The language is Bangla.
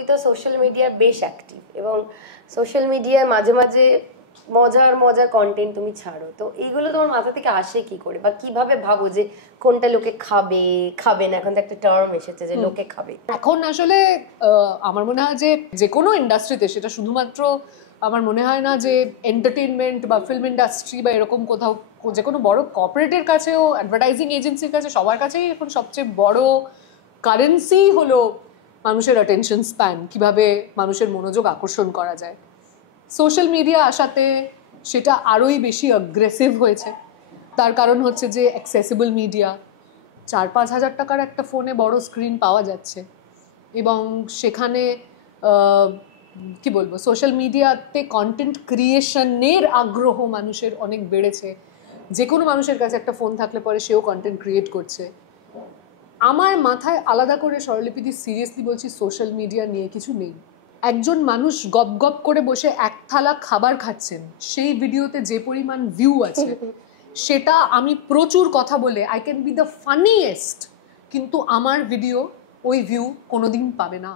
তুই তো সোশ্যাল মিডিয়ায় বেশ অ্যাক্টিভ এবং সোশ্যাল মিডিয়ায় মাঝে মাঝে মজার মজার কন্টেন্ট তুমি ছাড়ো, তো এইগুলো তোমার মাথা থেকে আসে কি করে, বা কিভাবে ভাবো যে কোনটা লোকে খাবে খাবে না? এখন তো একটা টার্ম এসেছে যে লোকে খাবে। এখন আসলে আমার মনে হয় যে কোনো ইন্ডাস্ট্রিতে, সেটা শুধুমাত্র আমার মনে হয় না যে এন্টারটেইনমেন্ট বা ফিল্ম ইন্ডাস্ট্রি বা এরকম কোথাও, যে কোনো বড় কর্পোরেটের কাছেও, অ্যাডভার্টাইজিং এজেন্সির কাছে, সবার কাছেই এখন সবচেয়ে বড় কারেন্সি হলো মানুষের অ্যাটেনশন স্প্যান, কিভাবে মানুষের মনোযোগ আকর্ষণ করা যায়। সোশ্যাল মিডিয়া আসাতে সেটা আরোই বেশি অ্যাগ্রেসিভ হয়েছে। তার কারণ হচ্ছে যে অ্যাক্সেসিবল মিডিয়া, 4-5 হাজার টাকার একটা ফোনে বড় স্ক্রিন পাওয়া যাচ্ছে, এবং সেখানে কি বলবো, সোশ্যাল মিডিয়াতে কন্টেন্ট ক্রিয়েশনের আগ্রহ মানুষের অনেক বেড়েছে। যে কোনো মানুষের কাছে একটা ফোন থাকলে পরে সেও কন্টেন্ট ক্রিয়েট করছে। আমার মাথায় আলাদা করে, স্বরলিপিদি সিরিয়াসলি বলছি, সোশ্যাল মিডিয়া নিয়ে কিছু নেই। একজন মানুষ গপ গপ করে বসে এক থালা খাবার খাচ্ছেন, সেই ভিডিওতে যে পরিমাণ ভিউ আছে সেটা আমি প্রচুর কথা বলে I can be the funniest, কিন্তু আমার ভিডিও ওই ভিউ কোনোদিন পাবে না।